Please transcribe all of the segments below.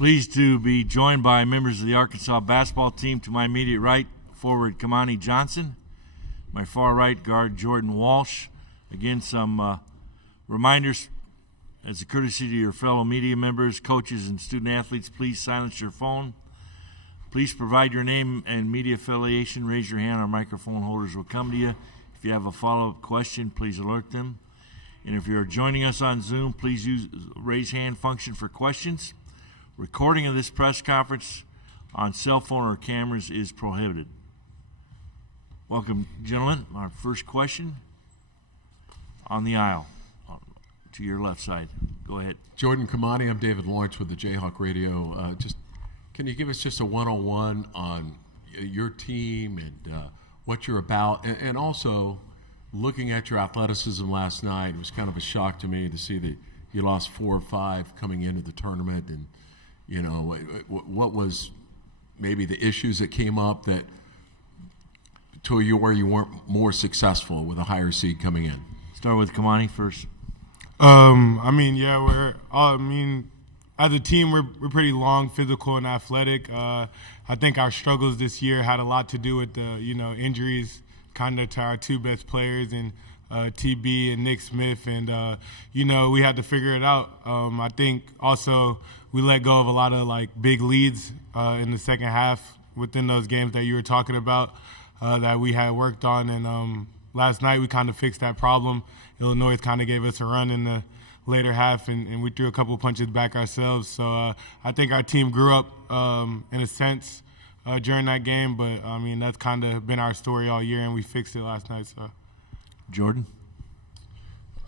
Pleased to be joined by members of the Arkansas basketball team. To my immediate right, forward Kamani Johnson. My far right, guard Jordan Walsh. Again, some reminders as a courtesy to your fellow media members, coaches, and student athletes. Please silence your phone. Please provide your name and media affiliation. Raise your hand. Our microphone holders will come to you. If you have a follow-up question, please alert them. And if you're joining us on Zoom, please use the raise hand function for questions. Recording of this press conference on cell phone or cameras is prohibited. Welcome, gentlemen. Our first question on the aisle to your left side. Go ahead. Jordan, Kamani, I'm David Lawrence with the Jayhawk Radio. Can you give us just a one-on-one on your team and what you're about? And also, looking at your athleticism last night, it was kind of a shock to me to see that you lost 4 or 5 coming into the tournament. And, you know, what was maybe the issues that came up that to you where you weren't more successful with a higher seed coming in? Start with Kamani first. As a team, we're pretty long, physical, and athletic. I think our struggles this year had a lot to do with the injuries, kind of to our 2 best players, and TB and Nick Smith, and we had to figure it out. I think also we let go of a lot of big leads in the second half within those games that you were talking about that we had worked on, and last night we kind of fixed that problem. Illinois kind of gave us a run in the later half, and we threw a couple punches back ourselves. So I think our team grew up in a sense during that game, but that's kind of been our story all year, and we fixed it last night. So, Jordan,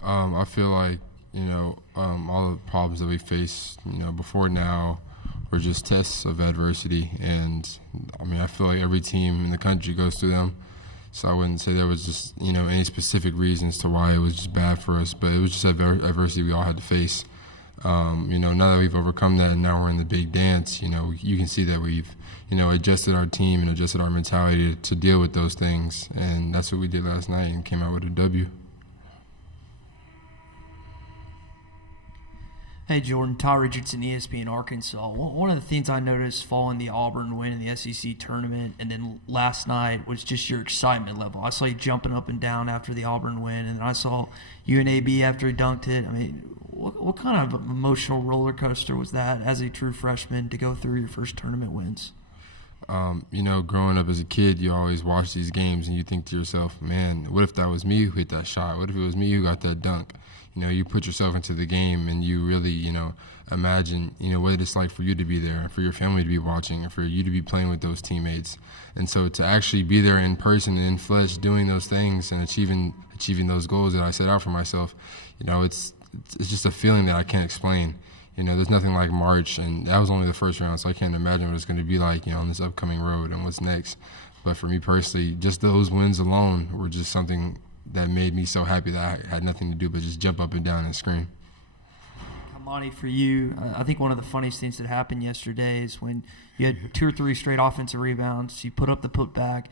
I feel like all the problems that we faced before now were just tests of adversity, and I feel like every team in the country goes through them. So I wouldn't say there was just, any specific reasons to why it was just bad for us, but it was just adversity we all had to face. Now that we've overcome that and now we're in the big dance, you can see that we've, adjusted our team and adjusted our mentality to deal with those things. And that's what we did last night and came out with a W. Hey, Jordan, Ty Richardson, ESPN Arkansas. One of the things I noticed following the Auburn win in the SEC tournament and then last night was just your excitement level. I saw you jumping up and down after the Auburn win, and then I saw you and AB after he dunked it. What kind of emotional roller coaster was that as a true freshman to go through your first tournament wins? Growing up as a kid, you always watch these games and you think to yourself, man, what if that was me who hit that shot? What if it was me who got that dunk? You put yourself into the game and you really, imagine, what it's like for you to be there, for your family to be watching, and for you to be playing with those teammates. And so to actually be there in person and in flesh doing those things and achieving those goals that I set out for myself, it's just a feeling that I can't explain. There's nothing like March, and that was only the first round, so I can't imagine what it's going to be like, on this upcoming road and what's next. But for me personally, just those wins alone were just something that made me so happy that I had nothing to do but just jump up and down and scream. Kamani, for you, I think one of the funniest things that happened yesterday is when you had 2 or 3 straight offensive rebounds, you put up the putback,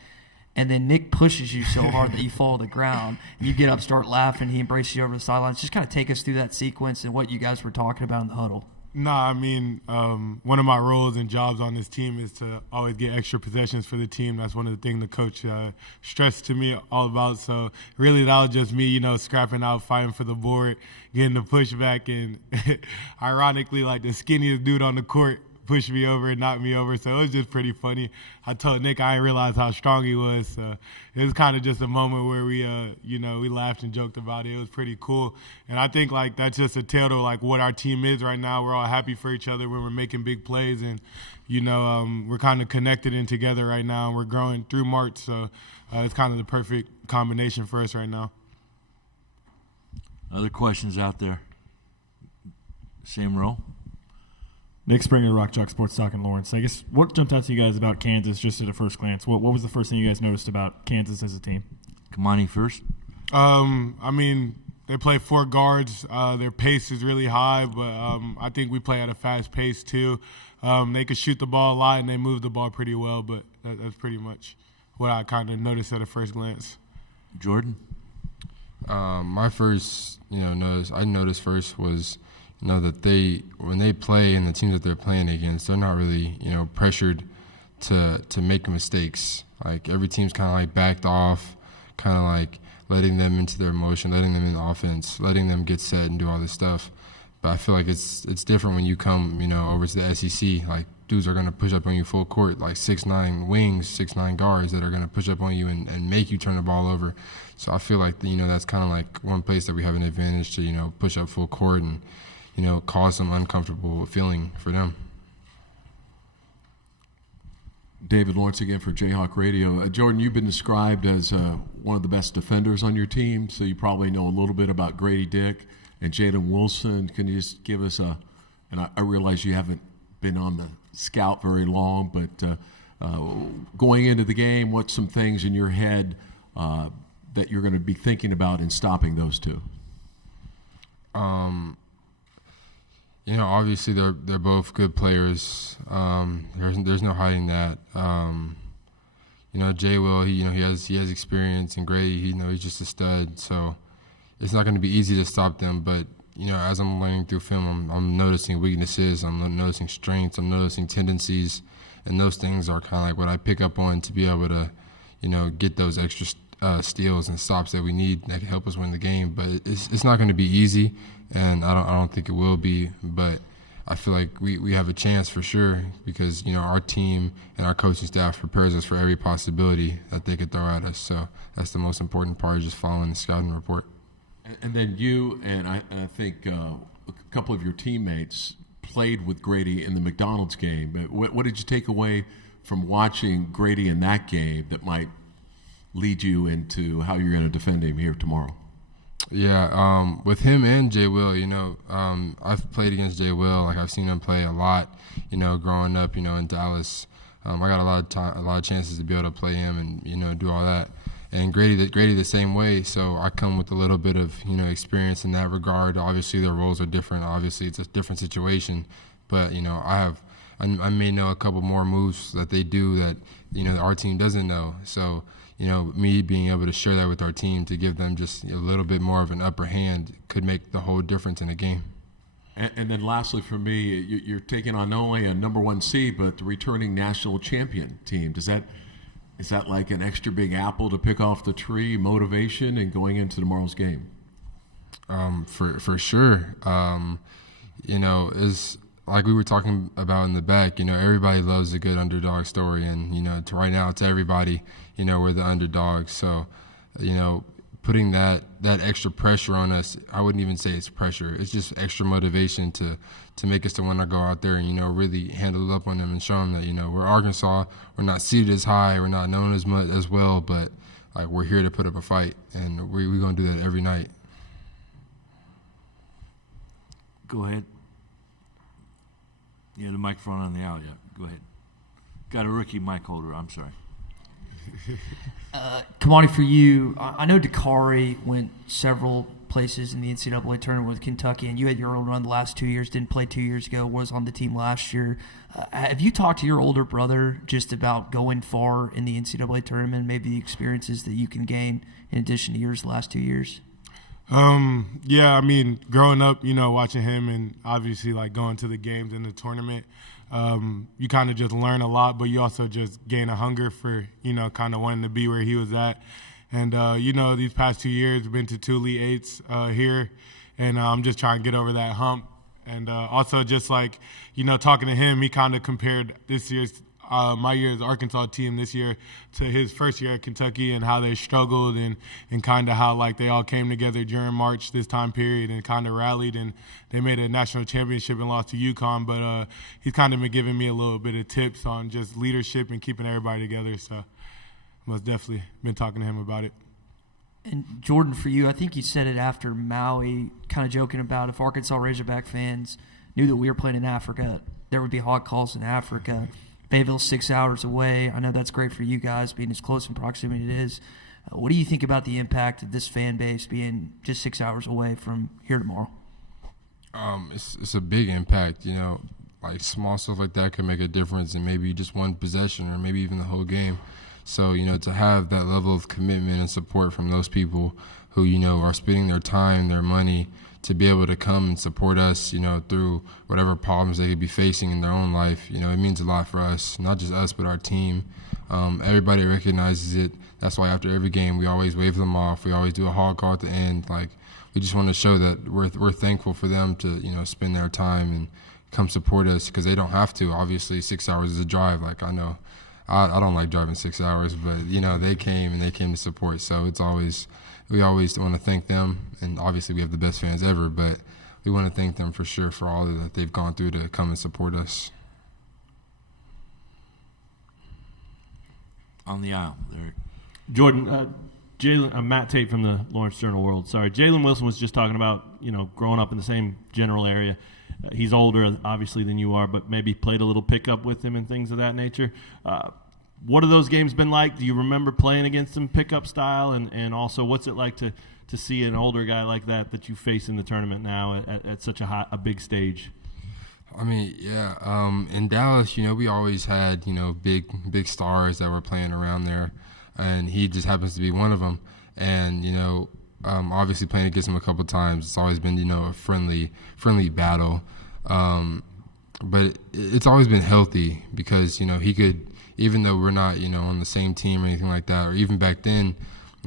and then Nick pushes you so hard that you fall to the ground. And you get up, start laughing, he embraces you over the sidelines. Just kind of take us through that sequence and what you guys were talking about in the huddle. One of my roles and jobs on this team is to always get extra possessions for the team. That's one of the things the coach stressed to me all about. So really that was just me, scrapping out, fighting for the board, getting the pushback. And ironically, the skinniest dude on the court pushed me over and knocked me over. So it was just pretty funny. I told Nick I didn't realize how strong he was. So it was kind of just a moment where we, we laughed and joked about it. It was pretty cool. And I think that's just a tale to what our team is right now. We're all happy for each other when we're making big plays, and we're kind of connected and together right now. And we're growing through March, so it's kind of the perfect combination for us right now. Other questions out there? Same row. Nick Springer, Rock Chalk Sports Talk in Lawrence. I guess what jumped out to you guys about Kansas just at a first glance? What was the first thing you guys noticed about Kansas as a team? Kamani first. They play 4 guards. Their pace is really high, but I think we play at a fast pace too. They could shoot the ball a lot and they move the ball pretty well, but that's pretty much what I kind of noticed at a first glance. Jordan? My first, notice I noticed first was, know that when they play and the teams that they're playing against, they're not really, pressured to make mistakes. Like every team's kind of like backed off, kind of like letting them into their motion, letting them in offense, letting them get set and do all this stuff. But I feel like it's different when you come, over to the SEC. Like dudes are going to push up on you full court, like 6'9" wings, 6'9" guards that are going to push up on you and make you turn the ball over. So I feel like, that's kind of like one place that we have an advantage to, push up full court and, cause some uncomfortable feeling for them. David Lawrence again for Jayhawk Radio. Jordan, you've been described as one of the best defenders on your team, so you probably know a little bit about Grady Dick and Jalen Wilson. Can you just give us and I realize you haven't been on the scout very long, but going into the game, what's some things in your head that you're going to be thinking about in stopping those two? Obviously they're both good players. There's no hiding that. Jay Will, he has experience, and Grady, he's just a stud. So it's not going to be easy to stop them. But as I'm learning through film, I'm noticing weaknesses, I'm noticing strengths, I'm noticing tendencies, and those things are kind of like what I pick up on to be able to, get those extra steals and stops that we need that can help us win the game. But it's not going to be easy, and I don't think it will be. But I feel like we have a chance for sure because our team and our coaching staff prepares us for every possibility that they could throw at us. So that's the most important part, just following the scouting report. And then you and I think a couple of your teammates played with Grady in the McDonald's game. But what did you take away from watching Grady in that game that might lead you into how you're going to defend him here tomorrow? Yeah, with him and Jay Will, I've played against Jay Will. Like I've seen him play a lot, growing up, in Dallas. I got a lot of chances to be able to play him and do all that. And Grady the same way. So I come with a little bit of experience in that regard. Obviously, their roles are different. Obviously, it's a different situation. But I may know a couple more moves that they do that our team doesn't know. So me being able to share that with our team to give them just a little bit more of an upper hand could make the whole difference in a game. And then lastly for me, you're taking on not only a number one seed, but the returning national champion team. Is that like an extra big apple to pick off the tree, motivation, and going into tomorrow's game? For sure. Is like we were talking about in the back, everybody loves a good underdog story. And, right now to everybody, we're the underdog. So, putting that extra pressure on us, I wouldn't even say it's pressure. It's just extra motivation to make us to want to go out there and, really handle it up on them and show them that, we're Arkansas. We're not seated as high. We're not known as much as well, but like we're here to put up a fight, and we're going to do that every night. Go ahead. Yeah, the microphone on the aisle. Yeah, go ahead. Got a rookie mic holder. I'm sorry. Kamani, for you, I know Dakari went several places in the NCAA tournament with Kentucky, and you had your own run the last 2 years, didn't play 2 years ago, was on the team last year. Have you talked to your older brother just about going far in the NCAA tournament, maybe the experiences that you can gain in addition to yours the last 2 years? Yeah, I mean, growing up, watching him and obviously like going to the games in the tournament, you kind of just learn a lot, but you also just gain a hunger for, kind of wanting to be where he was at. And, these past 2 years, I've been to 2 Elite Eights here, and I'm just trying to get over that hump. And also just like, talking to him, he kind of compared this year's my year's Arkansas team this year to his first year at Kentucky and how they struggled and kind of how like they all came together during March this time period and kind of rallied, and they made a national championship and lost to UConn. But he's kind of been giving me a little bit of tips on just leadership and keeping everybody together. So most definitely been talking to him about it. And Jordan, for you, I think you said it after Maui, kind of joking about if Arkansas Razorback fans knew that we were playing in Africa, there would be hot calls in Africa. Fayetteville's 6 hours away. I know that's great for you guys, being as close in proximity as it is. What do you think about the impact of this fan base being just 6 hours away from here tomorrow? It's a big impact, like small stuff like that could make a difference in maybe just one possession or maybe even the whole game. So, to have that level of commitment and support from those people who, are spending their time, their money to be able to come and support us, through whatever problems they could be facing in their own life. It means a lot for us, not just us, but our team. Everybody recognizes it. That's why after every game, we always wave them off. We always do a hog call at the end. We just want to show that we're thankful for them to, spend their time and come support us, because they don't have to. Obviously, 6 hours is a drive. I know I don't like driving 6 hours, but, they came to support. So we always want to thank them. And obviously we have the best fans ever, but we want to thank them for sure for all that they've gone through to come and support us. On the aisle, Eric. Jordan, Matt Tate from the Lawrence Journal-World. Sorry, Jalen Wilson was just talking about, growing up in the same general area. He's older, obviously, than you are, but maybe played a little pickup with him and things of that nature. What have those games been like? Do you remember playing against him pickup style? And also, what's it like to see an older guy like that you face in the tournament now at such a big stage? I mean, yeah. In Dallas, we always had, big stars that were playing around there, and he just happens to be one of them. And, obviously playing against him a couple times, it's always been, a friendly battle. But it's always been healthy, because, he could, even though we're not, on the same team or anything like that, or even back then,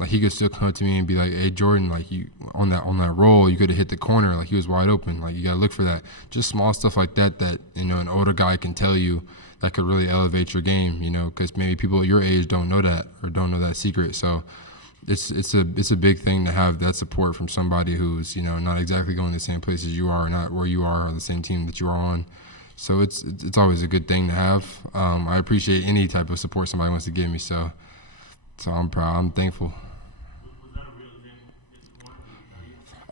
he could still come up to me and be like, "Hey, Jordan, you on that roll, you could have hit the corner, he was wide open. You got to look for that." Just small stuff like that, an older guy can tell you that could really elevate your game, because maybe people your age don't know that or don't know that secret. So it's a big thing to have that support from somebody who's, not exactly going the same place as you are, or not where you are, or the same team that you are on. So it's always a good thing to have. I appreciate any type of support somebody wants to give me. So I'm proud. I'm thankful. Was that a real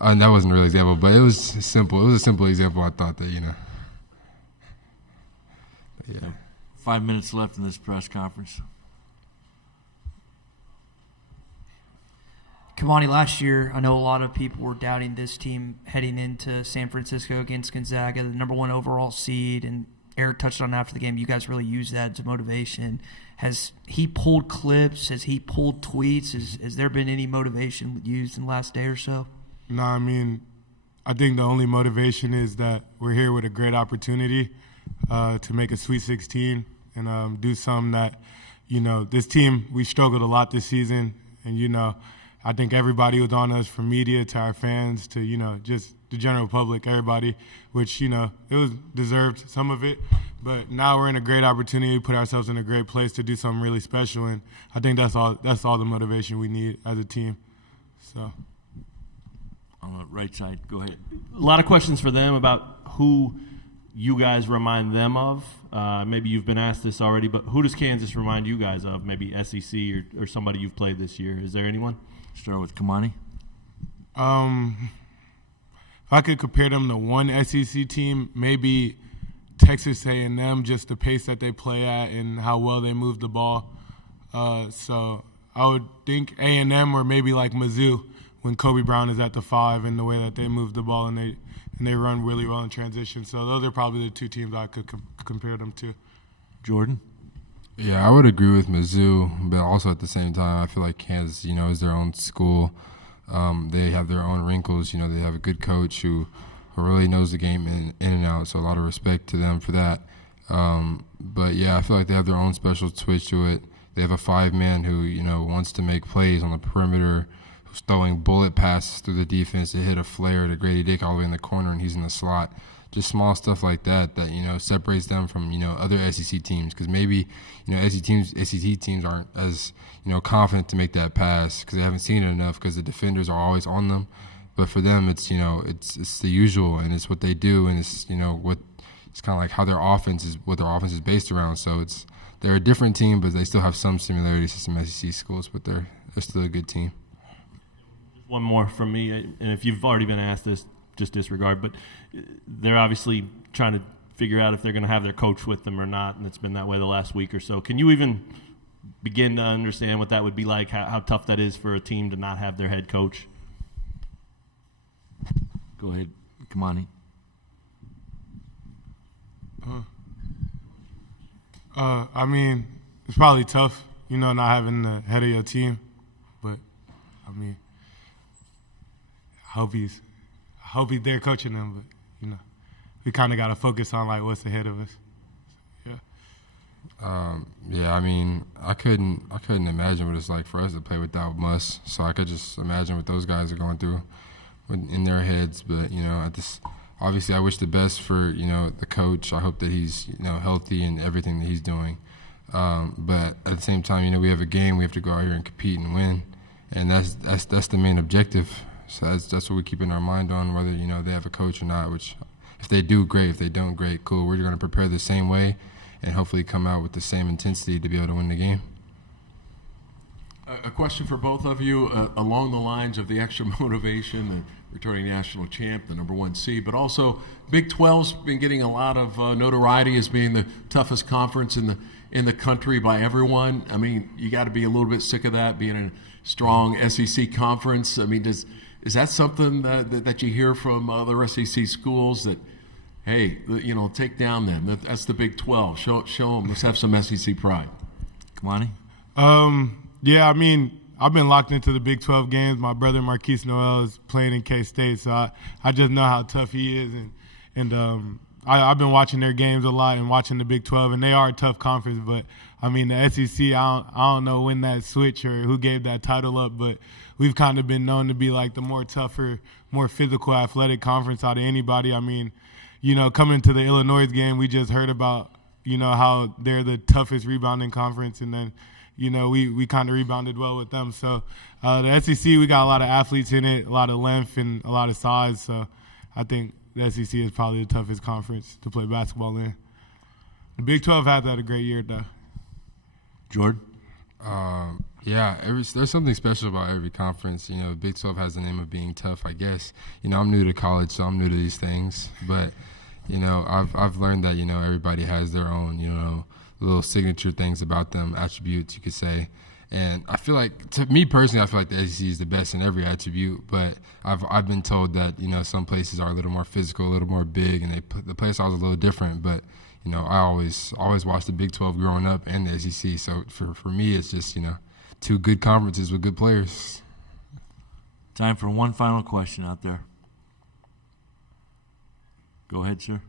example? That wasn't a real example, but it was simple. It was a simple example. I thought that, But yeah. 5 minutes left in this press conference. Kamani, last year, I know a lot of people were doubting this team heading into San Francisco against Gonzaga, the number 1 overall seed, and Eric touched on after the game, you guys really used that as motivation. Has he pulled clips? Has he pulled tweets? Has there been any motivation used in the last day or so? No, I think the only motivation is that we're here with a great opportunity to make a Sweet 16 and do something that, this team, we struggled a lot this season, and, I think everybody was on us, from media to our fans to, just the general public, everybody, which, it was deserved, some of it. But now we're in a great opportunity to put ourselves in a great place to do something really special. And I think that's all the motivation we need as a team. So. On the right side, go ahead. A lot of questions for them about who you guys remind them of. Maybe you've been asked this already, but who does Kansas remind you guys of? Maybe SEC or somebody you've played this year. Is there anyone? Start with Kamani. If I could compare them to one SEC team, maybe Texas A&M, just the pace that they play at and how well they move the ball. So I would think A&M, or maybe like Mizzou when Kobe Brown is at the 5, and the way that they move the ball and they run really well in transition. So those are probably the two teams I could compare them to. Jordan? Yeah, I would agree with Mizzou, but also at the same time, I feel like Kansas, is their own school. They have their own wrinkles. They have a good coach who really knows the game in and out, so a lot of respect to them for that. But, yeah, I feel like they have their own special twist to it. They have a 5-man who, wants to make plays on the perimeter, who's throwing bullet passes through the defense to hit a flare to Grady Dick all the way in the corner, and he's in the slot. Just small stuff like that separates them from, other SEC teams. Because maybe, SEC teams aren't as, confident to make that pass because they haven't seen it enough because the defenders are always on them. But for them, it's, it's the usual, and it's what they do, and it's, it's kind of like how their offense is based around. So they're a different team, but they still have some similarities to some SEC schools, but they're still a good team. One more from me, and if you've already been asked this, just disregard, but they're obviously trying to figure out if they're going to have their coach with them or not, and it's been that way the last week or so. Can you even begin to understand what that would be like, how tough that is for a team to not have their head coach? Go ahead, Kamani. It's probably tough, not having the head of your team, but, I hope hope he's there coaching them. But we kind of got to focus on like what's ahead of us. Yeah, I mean, I couldn't imagine what it's like for us to play without Muss. So I could just imagine what those guys are going through in their heads. But obviously, I wish the best for the coach. I hope that he's healthy and everything that he's doing. But at the same time, we have a game. We have to go out here and compete and win, and that's the main objective. So that's what we keep in our mind on, whether they have a coach or not. Which, if they do, great. If they don't, great. Cool. We're going to prepare the same way, and hopefully come out with the same intensity to be able to win the game. A question for both of you along the lines of the extra motivation, the returning national champ, the number 1 seed, but also Big 12's been getting a lot of notoriety as being the toughest conference in the country by everyone. I mean, you got to be a little bit sick of that, being in a strong SEC conference. I mean, is that something that you hear from other SEC schools that, hey, take down them? That's the Big 12. Show them. Let's have some SEC pride. Kamani? Yeah, I mean, I've been locked into the Big 12 games. My brother Marquise Noel is playing in K-State, so I just know how tough he is. And I've been watching their games a lot and watching the Big 12, and they are a tough conference. But, I mean, the SEC, I don't know when that switch or who gave that title up, but we've kind of been known to be like the more tougher, more physical, athletic conference out of anybody. I mean, coming to the Illinois game, we just heard about, how they're the toughest rebounding conference, and then, we kind of rebounded well with them. So the SEC, we got a lot of athletes in it, a lot of length and a lot of size. So I think the SEC is probably the toughest conference to play basketball in. The Big 12 has had a great year, though. Jordan? Yeah, there's something special about every conference. Big 12 has the name of being tough, I guess. I'm new to college, so I'm new to these things. But, I've learned that, everybody has their own, little signature things about them, attributes, you could say. And I feel like, to me personally, I feel like the SEC is the best in every attribute. But I've been told that, some places are a little more physical, a little more big, and the play styles are a little different. But, I always watched the Big 12 growing up and the SEC. So for me, it's just, two good conferences with good players. Time for one final question out there. Go ahead, sir.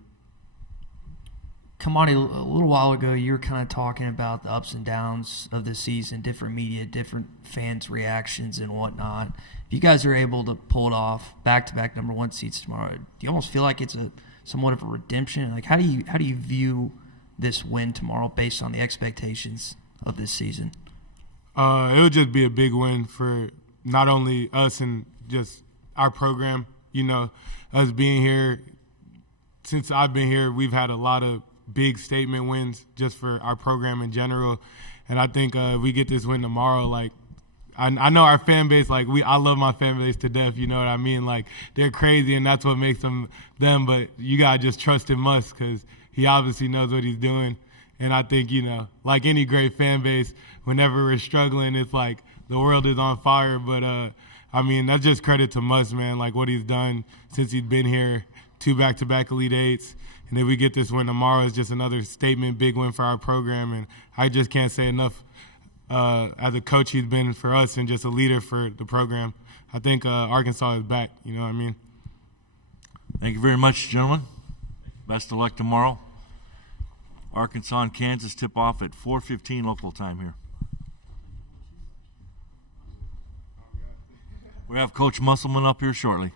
Kamani, a little while ago, you were kind of talking about the ups and downs of the season, different media, different fans' reactions and whatnot. If you guys are able to pull it off, back-to-back number 1 seeds tomorrow, do you almost feel like it's somewhat of a redemption? Like, how do you view this win tomorrow based on the expectations of this season? It would just be a big win for not only us and just our program. Us being here, since I've been here, we've had a lot of big statement wins just for our program in general. And I think if we get this win tomorrow, like, I know our fan base, like, I love my fan base to death, you know what I mean? Like, they're crazy, and that's what makes them, but you got to just trust in Muss because he obviously knows what he's doing. And I think, like any great fan base, whenever we're struggling, it's like the world is on fire. But, I mean, that's just credit to Muss, man, like what he's done since he's been here, 2 back-to-back Elite Eights. And if we get this win tomorrow, it's just another statement, big win for our program. And I just can't say enough as a coach he's been for us and just a leader for the program. I think Arkansas is back, you know what I mean? Thank you very much, gentlemen. Best of luck tomorrow. Arkansas and Kansas tip off at 4:15 local time here. We have Coach Musselman up here shortly.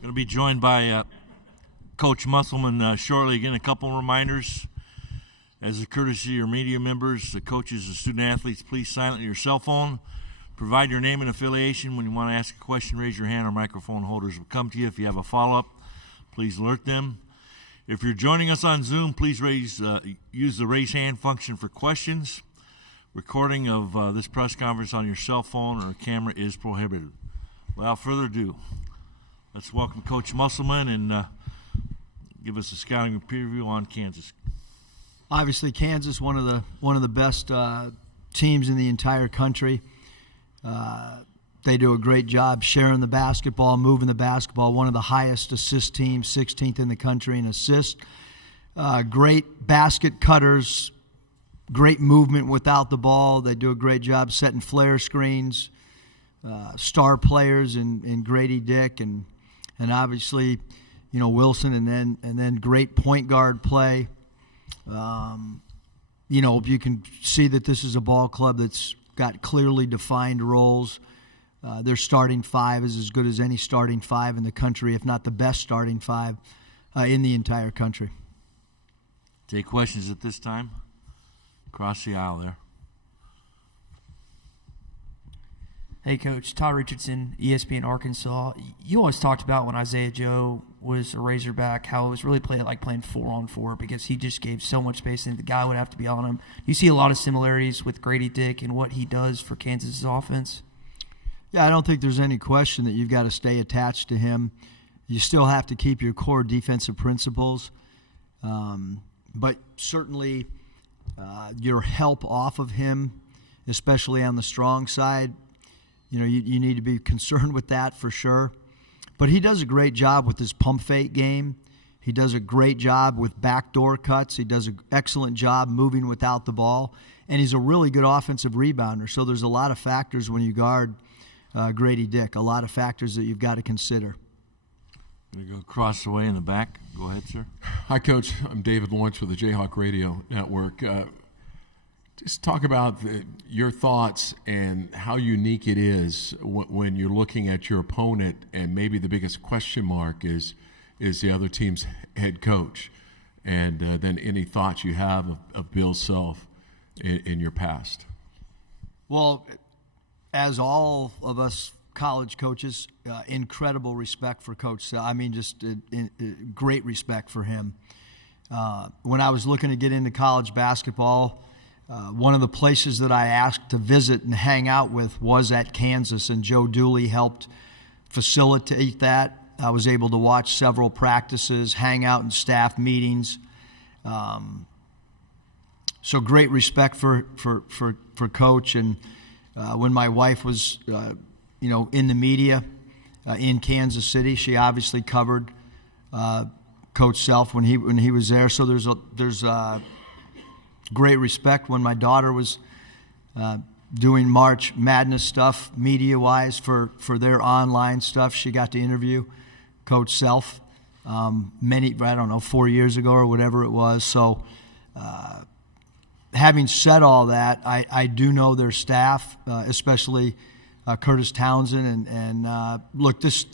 Going to be joined by Coach Musselman shortly. Again, a couple reminders. As a courtesy of your media members, the coaches and student athletes, please silence your cell phone. Provide your name and affiliation. When you want to ask a question, raise your hand. Our microphone holders will come to you. If you have a follow-up, please alert them. If you're joining us on Zoom, please use the raise hand function for questions. Recording of this press conference on your cell phone or camera is prohibited. Without further ado, let's welcome Coach Musselman and give us a scouting preview on Kansas. Obviously, Kansas, one of the best teams in the entire country. They do a great job sharing the basketball, moving the basketball. One of the highest assist teams, 16th in the country in assists. Great basket cutters, great movement without the ball. They do a great job setting flare screens. Star players in Grady Dick and obviously, Wilson, and then great point guard play. You can see that this is a ball club that's got clearly defined roles. Their starting five is as good as any starting five in the country, if not the best starting five in the entire country. Take questions at this time. Across the aisle there. Hey, Coach. Todd Richardson, ESPN Arkansas. You always talked about when Isaiah Joe was a Razorback, how it was really like playing 4-on-4 because he just gave so much space and the guy would have to be on him. You see a lot of similarities with Grady Dick and what he does for Kansas' offense? Yeah, I don't think there's any question that you've got to stay attached to him. You still have to keep your core defensive principles. But certainly your help off of him, especially on the strong side, you need to be concerned with that for sure. But he does a great job with his pump fake game. He does a great job with backdoor cuts. He does an excellent job moving without the ball. And he's a really good offensive rebounder. So there's a lot of factors when you guard Grady Dick, a lot of factors that you've got to consider. We go across the way in the back. Go ahead, sir. Hi, Coach. I'm David Lawrence with the Jayhawk Radio Network. Just talk about your thoughts and how unique it is when you're looking at your opponent, and maybe the biggest question mark is the other team's head coach, and then any thoughts you have of Bill Self in your past. Well, as all of us college coaches, incredible respect for Coach Self. I mean, just great respect for him. When I was looking to get into college basketball, one of the places that I asked to visit and hang out with was at Kansas, and Joe Dooley helped facilitate that. I was able to watch several practices, hang out in staff meetings. So great respect for Coach. And when my wife was, in the media in Kansas City, she obviously covered Coach Self when he was there. So there's great respect. When my daughter was doing March Madness stuff media-wise for their online stuff, she got to interview Coach Self 4 years ago or whatever it was. So having said all that, I do know their staff, especially Curtis Townsend. And look, this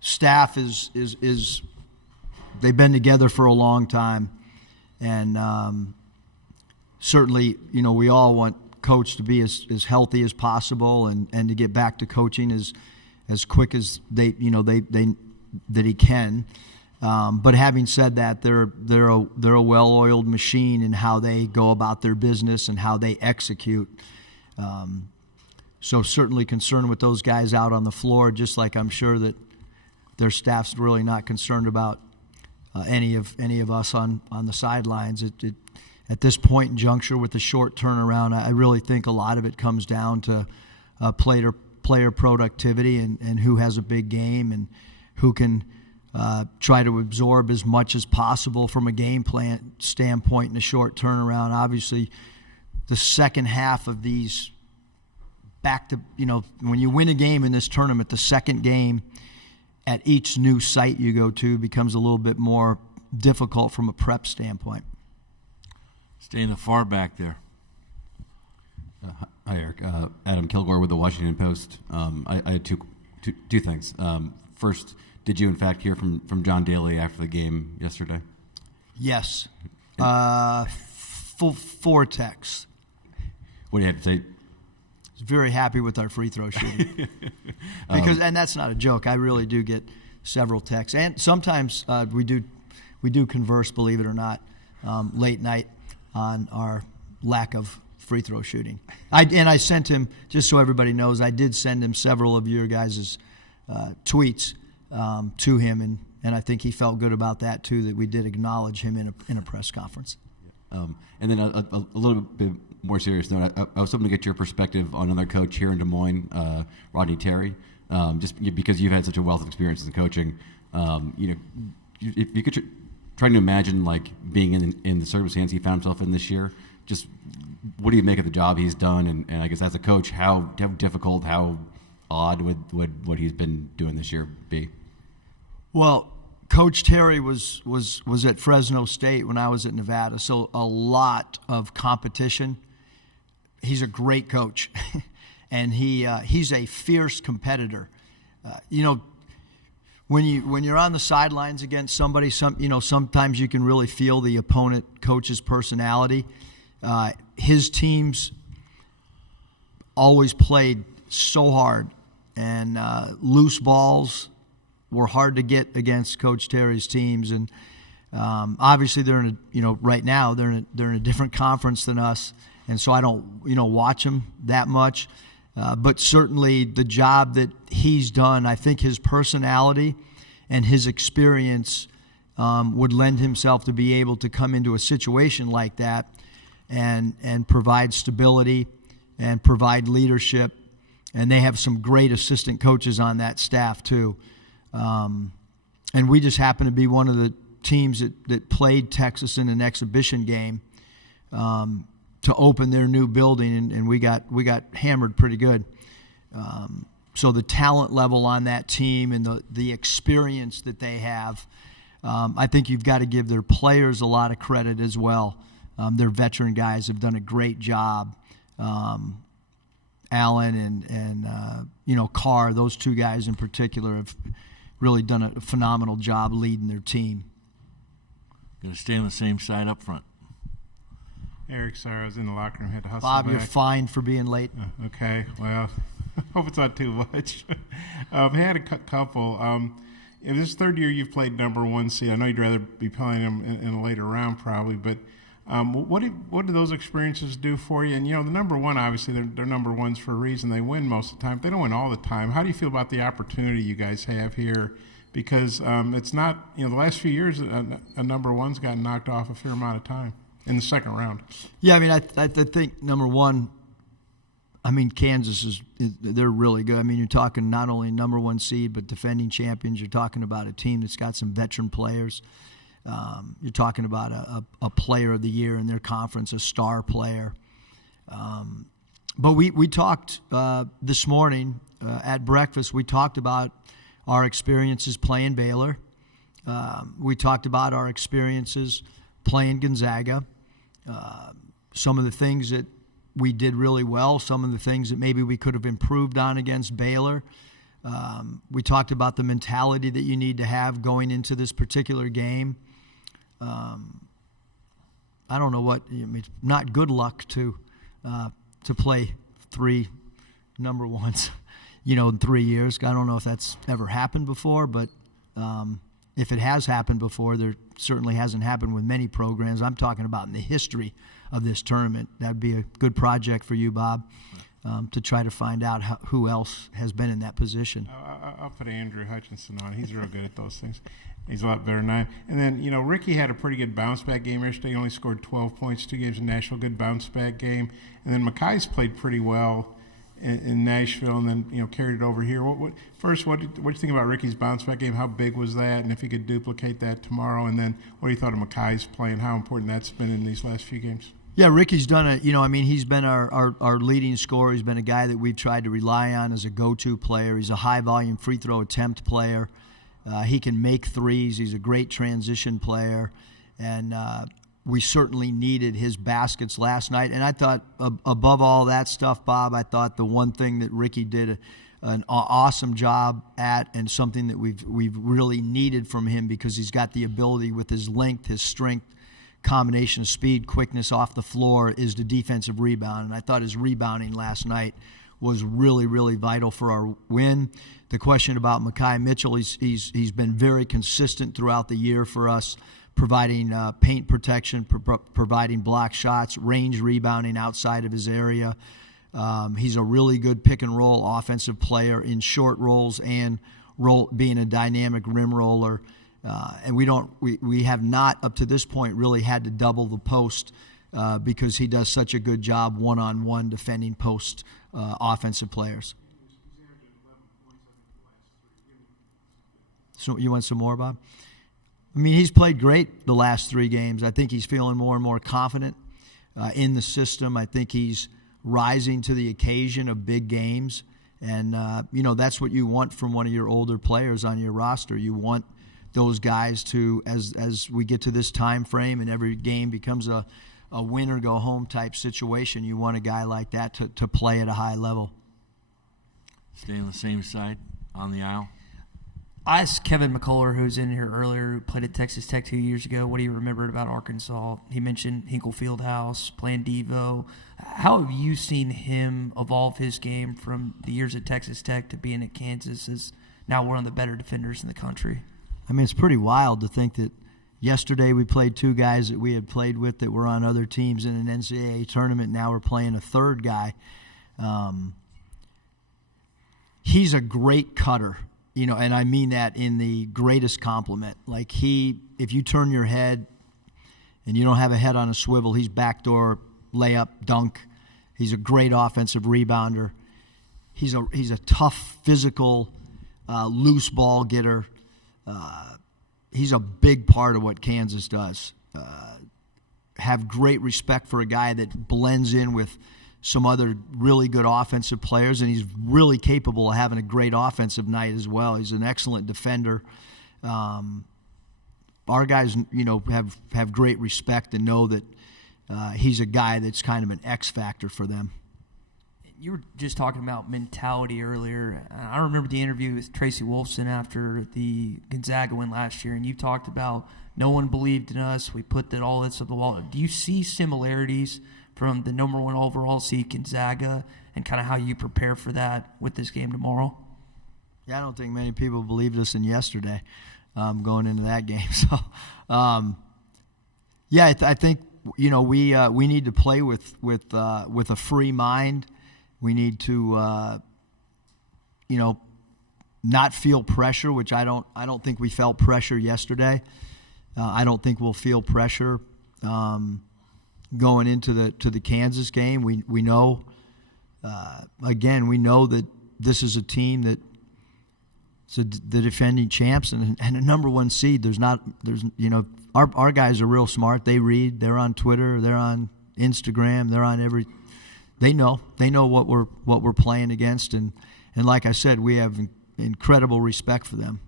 staff is they've been together for a long time. And certainly, we all want Coach to be as healthy as possible and to get back to coaching as quick as they that he can. But having said that, they're a well-oiled machine in how they go about their business and how they execute. So certainly concerned with those guys out on the floor, just like I'm sure that their staff's really not concerned about any of us on the sidelines. At this point in juncture with the short turnaround, I really think a lot of it comes down to player productivity and who has a big game and who can try to absorb as much as possible from a game plan standpoint in a short turnaround. Obviously, the second half of these back to, when you win a game in this tournament, the second game at each new site you go to becomes a little bit more difficult from a prep standpoint. Stay in the far back there. Hi, Eric. Adam Kilgore with the Washington Post. I had two things. First, did you in fact hear from John Daly after the game yesterday? Yes. 4 texts. What do you have to say? I was very happy with our free throw shooting. And that's not a joke. I really do get several texts. And sometimes we do converse, believe it or not, late night on our lack of free throw shooting. I sent him, just so everybody knows, I did send him several of your guys' tweets to him, and I think he felt good about that too, that we did acknowledge him in a press conference. And then a little bit more serious note, I was hoping to get your perspective on another coach here in Des Moines, Rodney Terry, just because you've had such a wealth of experience in coaching. If you could trying to imagine like being in the circumstance he found himself in this year, just what do you make of the job he's done? And I guess as a coach, how difficult, how odd would what he's been doing this year be? Well, Coach Terry was at Fresno State when I was at Nevada, so a lot of competition. He's a great coach, and he's a fierce competitor. When you're on the sidelines against somebody, sometimes you can really feel the opponent coach's personality. His teams always played so hard, and loose balls were hard to get against Coach Terry's teams. And obviously, they're in right now they're in a different conference than us, and so I don't watch them that much. But certainly the job that he's done, I think his personality and his experience would lend himself to be able to come into a situation like that and provide stability and provide leadership. And they have some great assistant coaches on that staff too. And we just happen to be one of the teams that played Texas in an exhibition game to open their new building, and we got hammered pretty good. So the talent level on that team and the experience that they have, I think you've got to give their players a lot of credit as well. Their veteran guys have done a great job. Allen and Carr, those two guys in particular, have really done a phenomenal job leading their team. Going to stay on the same side up front. Eric, sorry, I was in the locker room. Had to hustle Bob, back. you're fined for being late. Okay, well, hope it's not too much. I had a couple. In this third year, you've played number 1 seed. I know you'd rather be playing them in a later round probably, but what do those experiences do for you? And, the number 1, obviously, they're number 1s for a reason. They win most of the time. They don't win all the time. How do you feel about the opportunity you guys have here? Because it's not, the last few years, a number 1's gotten knocked off a fair amount of time in the second round. Yeah, I mean, I think number 1, Kansas they're really good. I mean, you're talking not only number 1 seed, but defending champions. You're talking about a team that's got some veteran players. You're talking about a player of the year in their conference, a star player. But we talked this morning at breakfast. We talked about our experiences playing Baylor. We talked about our experiences playing Gonzaga. Some of the things that we did really well, some of the things that maybe we could have improved on against Baylor. We talked about the mentality that you need to have going into this particular game. I don't know what not good luck to play 3 number 1s, in 3 years. I don't know if that's ever happened before, but if it has happened before, there certainly hasn't happened with many programs. I'm talking about in the history of this tournament. That'd be a good project for you, Bob, to try to find out who else has been in that position. I'll put Andrew Hutchinson on. He's real good at those things. He's a lot better than I. And then, Ricky had a pretty good bounce-back game yesterday. He only scored 12 points, 2 games in Nashville, good bounce-back game. And then Makai's played pretty well in Nashville and then, carried it over here. First, what do you think about Ricky's bounce-back game? How big was that? And if he could duplicate that tomorrow? And then what do you thought of Makai's play and how important that's been in these last few games? Yeah, Ricky's done he's been our leading scorer. He's been a guy that we've tried to rely on as a go-to player. He's a high-volume free throw attempt player. He can make threes. He's a great transition player. And we certainly needed his baskets last night. And I thought, above all that stuff, Bob, I thought the one thing that Ricky did an awesome job at, and something that we've really needed from him, because he's got the ability with his length, his strength, combination of speed, quickness off the floor, is the defensive rebound. And I thought his rebounding last night was really, really vital for our win. The question about Mekhi Mitchell, he's been very consistent throughout the year for us, providing paint protection, providing block shots, range rebounding outside of his area. He's a really good pick and roll offensive player in short rolls and being a dynamic rim roller. And we have not up to this point really had to double the post because he does such a good job one-on-one defending post offensive players. So you want some more, Bob? I mean, he's played great the last 3 games. I think he's feeling more and more confident in the system. I think he's rising to the occasion of big games. And, that's what you want from one of your older players on your roster. You want those guys to, as we get to this time frame and every game becomes a win or go home type situation, you want a guy like that to play at a high level. Stay on the same side, on the aisle. I asked Kevin McCullough, who was in here earlier, who played at Texas Tech 2 years ago, what he remembered about Arkansas. He mentioned Hinkle Fieldhouse, playing Devo. How have you seen him evolve his game from the years at Texas Tech to being at Kansas as now one of the better defenders in the country? I mean, it's pretty wild to think that yesterday we played 2 guys that we had played with that were on other teams in an NCAA tournament. Now we're playing a 3rd guy. He's a great cutter. And I mean that in the greatest compliment. Like if you turn your head and you don't have a head on a swivel, he's backdoor, layup, dunk. He's a great offensive rebounder. He's a tough, physical, loose ball getter. He's a big part of what Kansas does. Have great respect for a guy that blends in with some other really good offensive players, and he's really capable of having a great offensive night as well. He's an excellent defender. Our guys, have great respect and know that he's a guy that's kind of an X factor for them. You were just talking about mentality earlier. I remember the interview with Tracy Wolfson after the Gonzaga win last year, and you talked about no one believed in us. We put all this on the wall. Do you see similarities from the number 1 overall seed Gonzaga and kind of how you prepare for that with this game tomorrow? Yeah, I don't think many people believed us in yesterday going into that game. So, I think we need to play with a free mind. We need to not feel pressure, which I don't think we felt pressure yesterday. I don't think we'll feel pressure going into the Kansas game. We know we know that this is a team that the defending champs and a number 1 seed. Our guys are real smart. They read. They're on Twitter. They're on Instagram. They're on They know what we're playing against, and like I said, we have incredible respect for them.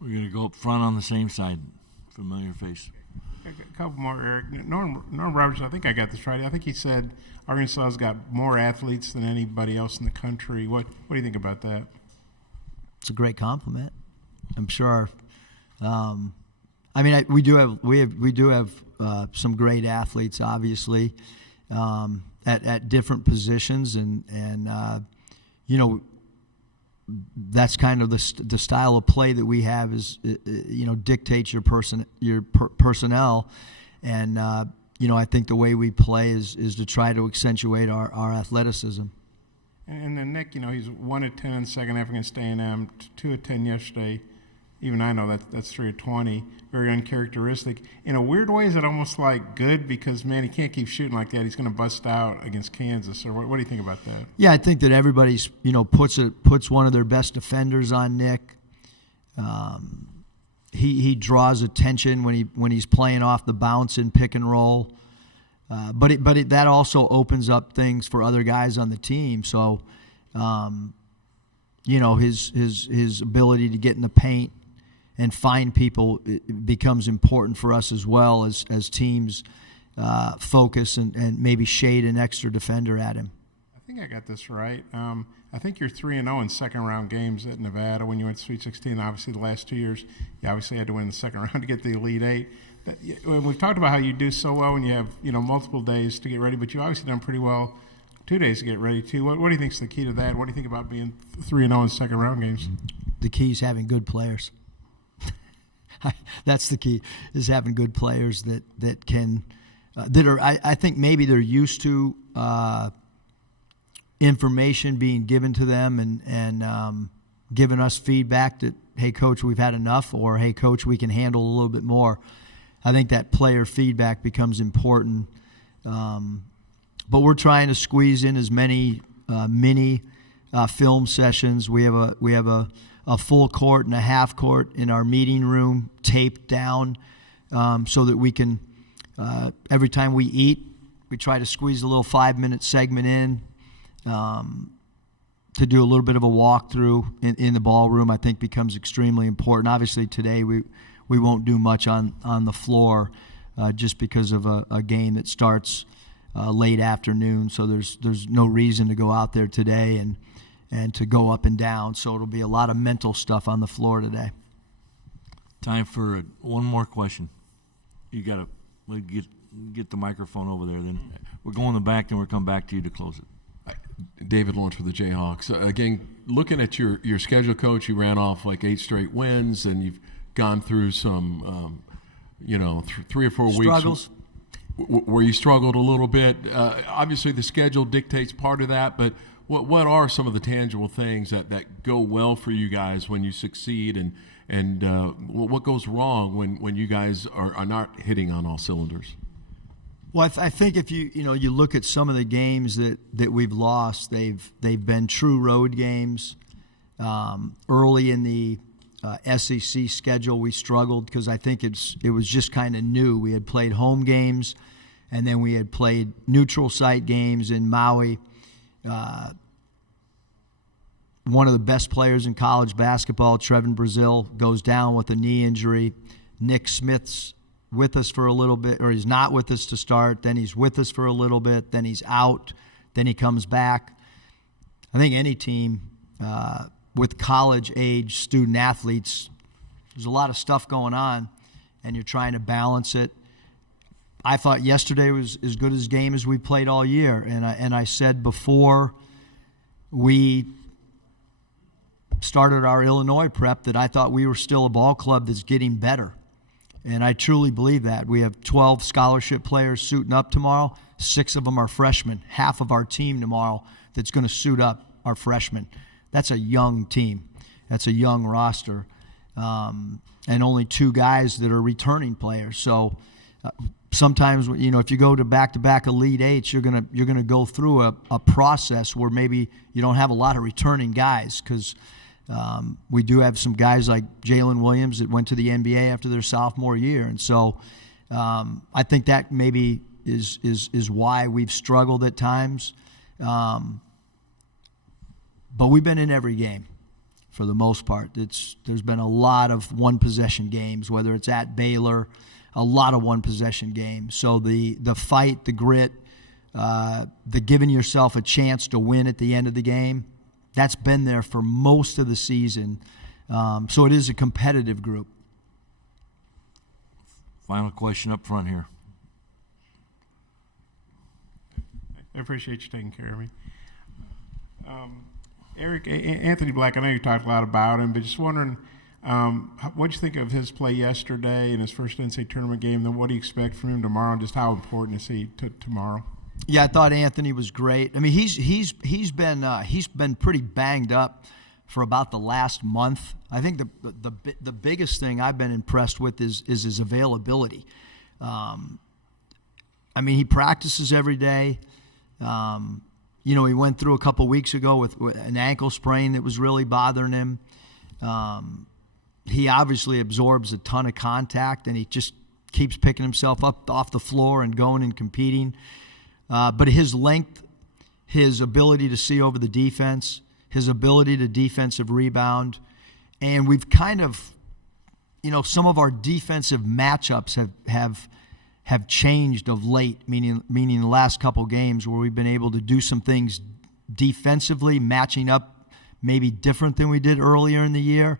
We're going to go up front on the same side. Familiar face. A couple more, Eric. Norm Robertson, I think I got this right. I think he said Arkansas's got more athletes than anybody else in the country. What do you think about that? It's a great compliment. I'm sure. We do have some great athletes, obviously, at different positions, and that's kind of the style of play that we have is dictates your personnel, and I think the way we play is to try to accentuate our athleticism. And then Nick, he's 1 of 10 in the second half against A&M, 2 of 10 yesterday. Even I know that's 3 of 20. Very uncharacteristic. In a weird way, is it almost like good because, man, he can't keep shooting like that. He's going to bust out against Kansas. Or what do you think about that? Yeah, I think that everybody's puts one of their best defenders on Nick. He draws attention when he's playing off the bounce and pick and roll. But that also opens up things for other guys on the team. So, his ability to get in the paint and find people becomes important for us as well as teams focus and maybe shade an extra defender at him. I think I got this right. I think you're 3-0 in second-round games at Nevada when you went to Sweet 16. Obviously, the last 2 years, you obviously had to win the second round to get the Elite Eight. When we've talked about how you do so well when you have multiple days to get ready, but you've obviously done pretty well 2 days to get ready too. What do you think is the key to that? What do you think about being 3-0 in second-round games? The key is having good players. That's the key, is having good players that can that are. I think maybe they're used to information being given to them and giving us feedback that, hey, coach, we've had enough, or hey, coach, we can handle a little bit more. I think that player feedback becomes important. But we're trying to squeeze in as many mini film sessions. We have a full court and a half court in our meeting room taped down so that we can, every time we eat, we try to squeeze a little 5-minute segment in to do a little bit of a walkthrough in the ballroom. I think becomes extremely important. Obviously today we won't do much on the floor just because of a game that starts late afternoon, so there's no reason to go out there today and to go up and down. So it'll be a lot of mental stuff on the floor today. Time for one more question. You got to get the microphone over there. Then we're going in the back, then we'll come back to you to close it. David Lawrence with the Jayhawks. Again, looking at your schedule, Coach, you ran off like 8 straight wins, and you've gone through some, 3 or 4 weeks. Struggles. Where you struggled a little bit. Obviously, the schedule dictates part of that, but what are some of the tangible things that go well for you guys when you succeed, and what goes wrong when you guys are not hitting on all cylinders? Well, I think if you look at some of the games that we've lost, they've been true road games. Early in the SEC schedule, we struggled because I think it was just kind of new. We had played home games, and then we had played neutral site games in Maui. One of the best players in college basketball, Trevin Brazil, goes down with a knee injury. Nick Smith's with us for a little bit, or he's not with us to start. Then he's with us for a little bit. Then he's out. Then he comes back. I think any team with college-age student athletes, there's a lot of stuff going on, and you're trying to balance it. I thought yesterday was as good a game as we played all year, and I said before we started our Illinois prep that I thought we were still a ball club that's getting better, and I truly believe that. We have 12 scholarship players suiting up tomorrow. 6 of them are freshmen. Half of our team tomorrow that's going to suit up are freshmen. That's a young team. That's a young roster, and only 2 guys that are returning players. So sometimes, if you go to back-to-back Elite Eights, you're gonna go through a process where maybe you don't have a lot of returning guys because we do have some guys like Jalen Williams that went to the NBA after their sophomore year, and so I think that maybe is why we've struggled at times. But we've been in every game for the most part. There's been a lot of one-possession games, whether it's at Baylor, a lot of one-possession games. So the fight, the grit, the giving yourself a chance to win at the end of the game, that's been there for most of the season. So it is a competitive group. Final question up front here. I appreciate you taking care of me. Eric, Anthony Black, I know you talked a lot about him, but just wondering, what did you think of his play yesterday in his first NCAA tournament game? Then what do you expect from him tomorrow, and just how important is he tomorrow? Yeah, I thought Anthony was great. I mean, he's been pretty banged up for about the last month. I think the biggest thing I've been impressed with is his availability. I mean, he practices every day. He went through a couple weeks ago with an ankle sprain that was really bothering him. He obviously absorbs a ton of contact, and he just keeps picking himself up off the floor and going and competing. But his length, his ability to see over the defense, his ability to defensive rebound, and we've kind of, some of our defensive matchups have changed of late, meaning the last couple games where we've been able to do some things defensively, matching up maybe different than we did earlier in the year.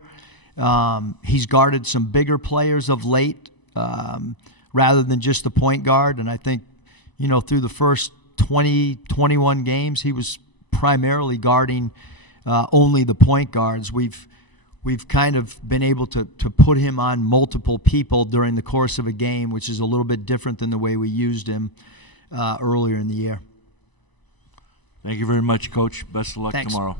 He's guarded some bigger players of late rather than just the point guard. And I think, through the first 20, 21 games, he was primarily guarding only the point guards. We've kind of been able to put him on multiple people during the course of a game, which is a little bit different than the way we used him earlier in the year. Thank you very much, Coach. Best of luck Thanks. tomorrow.